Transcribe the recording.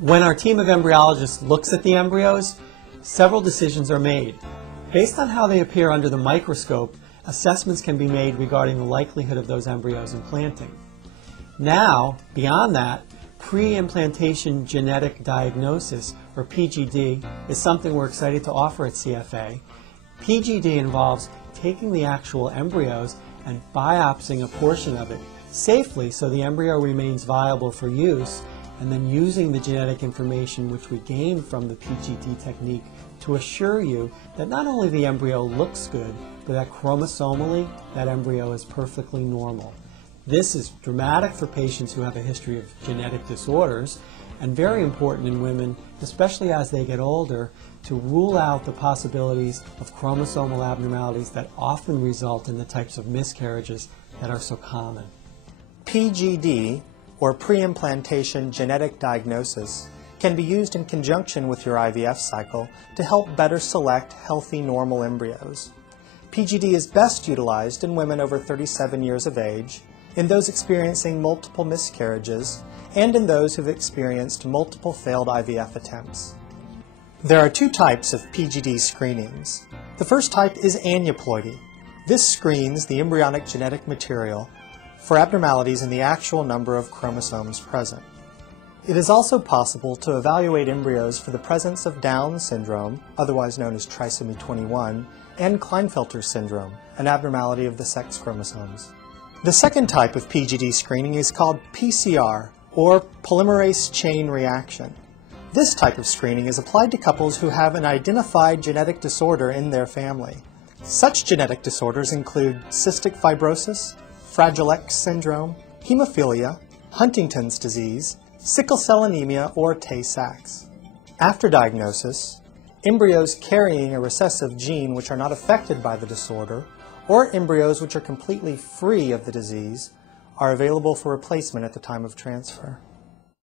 When our team of embryologists looks at the embryos, several decisions are made. Based on how they appear under the microscope, assessments can be made regarding the likelihood of those embryos implanting. Now, beyond that, pre-implantation genetic diagnosis, or PGD, is something we're excited to offer at CFA. PGD involves taking the actual embryos and biopsying a portion of it safely so the embryo remains viable for use, and then using the genetic information which we gain from the PGD technique to assure you that not only the embryo looks good, but that chromosomally that embryo is perfectly normal. This is dramatic for patients who have a history of genetic disorders, and very important in women, especially as they get older, to rule out the possibilities of chromosomal abnormalities that often result in the types of miscarriages that are so common. PGD, or pre-implantation genetic diagnosis, can be used in conjunction with your IVF cycle to help better select healthy normal embryos. PGD is best utilized in women over 37 years of age, in those experiencing multiple miscarriages, and in those who have experienced multiple failed IVF attempts. There are two types of PGD screenings. The first type is aneuploidy. This screens the embryonic genetic material for abnormalities in the actual number of chromosomes present. It is also possible to evaluate embryos for the presence of Down syndrome, otherwise known as trisomy 21, and Klinefelter syndrome, an abnormality of the sex chromosomes. The second type of PGD screening is called PCR, or polymerase chain reaction. This type of screening is applied to couples who have an identified genetic disorder in their family. Such genetic disorders include cystic fibrosis, Fragile X syndrome, hemophilia, Huntington's disease, sickle cell anemia, or Tay-Sachs. After diagnosis, embryos carrying a recessive gene which are not affected by the disorder, or embryos which are completely free of the disease, are available for replacement at the time of transfer.